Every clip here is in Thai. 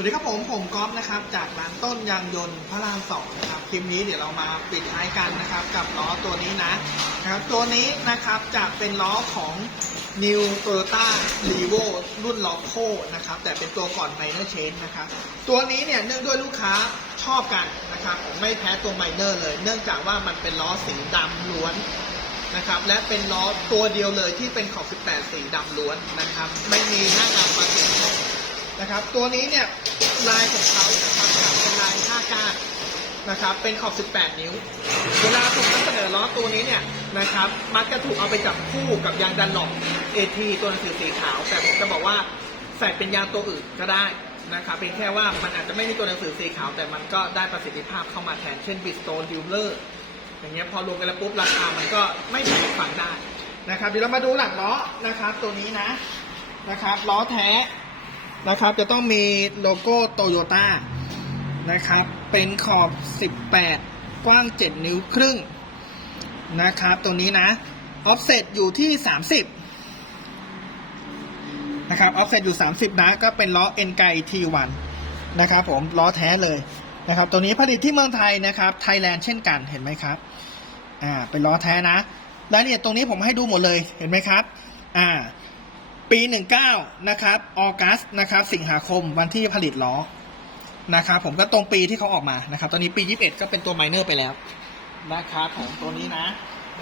วัสดีครับผม ผมก๊อฟนะครับ จากร้านต้นยางยนต์พระรามสองนะครับคลิปนี้เดี๋ยวเรามาปิดท้ายกันนะครับ กับล้อตัวนี้นะนะครับตัวนี้นะครับจะเป็นล้อของ New Toyota r e v o รุ่นล้อโคนะครับ แต่เป็นตัวก่อน Minor Change นะครับ ตัวนี้เนี่ยเนื่องด้วยลูกค้าชอบกันนะครับผมไม่แพ้ตัว Minor เลย เนื่องจากว่ามันเป็นล้อสีดำล้วนนะครับและเป็นล้อตัวเดียวเลยที่เป็นขอบ 18 สีดำล้วนนะครับ ไม่มีหน้าดำมาเกี่ยวข้อง นะครับ ตัวนี้เนี่ยลายของเขานะครับเป็นลายห้าก้านนะครับ เป็นขอบ 18 นิ้ว เวลาผมนำเสนอล้อตัวนี้เนี่ยนะครับ มักจะถูกเอาไปจับคู่กับยางดันหลอกเอทีตัวหนังสือสีขาว แต่ผมจะบอกว่าใส่เป็นยางตัวอื่นก็ได้นะครับเป็นแค่ว่ามันอาจจะไม่มีตัวหนังสือสีขาว แต่มันก็ได้ประสิทธิภาพเข้ามาแทน เช่นบิสโตนดิวเลอร์อย่างเงี้ยพอรวมกันแล้วปุ๊บราคามันก็ไม่แพงฝังได้นะครับเดี๋ยวเรามาดูหลังล้อนะครับ ตัวนี้นะนะครับล้อแท้ นะครับ จะต้องมีโลโก้โตโยต้านะครับ เป็นขอบ 18 กว้าง 7 นิ้วครึ่งนะครับ ตัวนี้นะออฟเซตอยู่ที่ 30 นะครับออฟเซตอยู่ 30 นะ ก็เป็นล้อ n ไก T1 นะครับผมล้อแท้เลยนะครับ ตัวนี้ผลิตที่เมืองไทยนะครับไทยแลนด์เช่นกันเห็นไหมครับอ่าเป็นล้อแท้นะรายละเอียดตรงนี้ผมให้ดูหมดเลยเห็นไหมครับ อ่า ปี 19 นะครับออกัสนะครับสิงหาคมวันที่ผลิตล้อนะครับผมก็ตรงปีที่เขาออกมานะครับ ตอนนี้ปี 21 ก็เป็นตัวไมเนอร์ไปแล้วนะครับผมตัวนี้นะ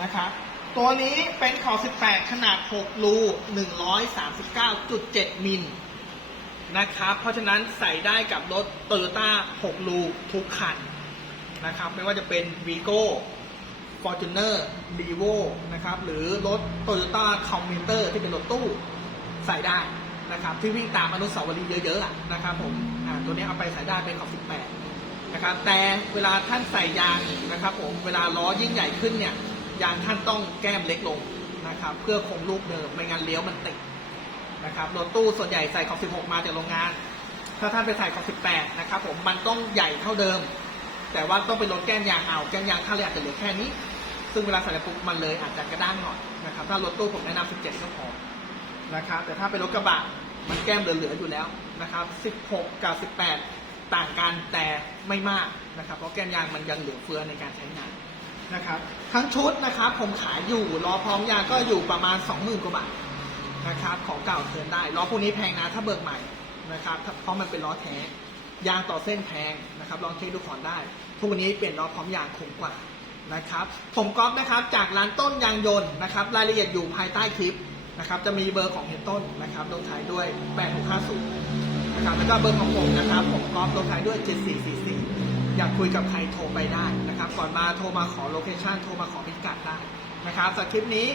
นะครับตัวนี้เป็นขอบ18 ขนาด 6 รู 139.7 มิลนะครับ เพราะฉะนั้นใส่ได้กับรถ Toyota 6ลูทุกคันนะครับ ไม่ว่าจะเป็น Vigo Fortuner r e v o นะครับ หรือรถ Toyota Commuter ที่เป็นรถตู้ ใส่ได้นะครับ ที่วิ่งตามอนุสาวรีย์เยอะๆอะนะครับ ผมอ่าตัวนี้เอาไปใส่ได้เป็นขอบ 18 นะครับ แต่เวลาท่านใส่ยางนะครับ ผมเวลาล้อยิ่งใหญ่ขึ้นเนี่ยยางท่านต้องแก้มเล็กลงนะครับ เพื่อคงรูปเดิมไม่งั้นเลี้ยวมันติดนะครับรถตู้ส่วนใหญ่ใส่ขอบ 16 มาจากโรงงาน ถ้าท่านไปใส่ขอบ 18 นะครับ ผมมันต้องใหญ่เท่าเดิม แต่ว่าต้องเป็นรถแก้มยางเอาแก้มยางค่าเลยอาจจะเหลือแค่นี้ ซึ่งเวลาใส่ปปุ๊บมันเลยอาจจะกระด้างหน่อยนะครับ ถ้ารถตู้ผมแนะนำ17ก็พอ นะครับแต่ถ้าเป็นรถกระบะมันแก้มเหลือๆอยู่แล้วนะครับ 16 กับ 18 ต่างกันแต่ไม่มากนะครับ เพราะแก้มยางมันยังเหลือเฟือในการใช้งานนะครับ ทั้งชุดนะครับผมขายอยู่รอพร้อมยางก็อยู่ประมาณ 20,000กว่าบาทนะครับ ของเก่าเทินได้ล้อพวกนี้แพงนะถ้าเบิกใหม่นะครับเพราะมันเป็นล้อแท้ยางต่อเส้นแพงนะครับลองเช็คดูก่อนได้ ทุกวันนี้เปลี่ยนล้อพร้อมยางคุ้มกว่านะครับ ผมก๊อฟนะครับจากร้านต้นยางยนต์นะครับ รายละเอียดอยู่ภายใต้คลิป นะครับจะมีเบอร์ของเฮดต้นนะครับลงท้ายด้วย 8650นะครับแล้วก็เบอร์ของผมนะครับผมก๊อฟลงท้ายด้วย 7444 อยากคุยกับใครโทรไปได้นะครับก่อนมาโทรมาขอโลเคชันโทรมาขอพิกัดได้นะครับสำหรับคลิปนี้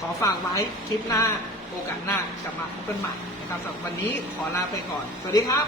ขอฝากไว้คลิปหน้าโอกาสหน้ากลับมาพบกันใหม่นะครับสำหรับวันนี้ขอลาไปก่อน สวัสดีครับ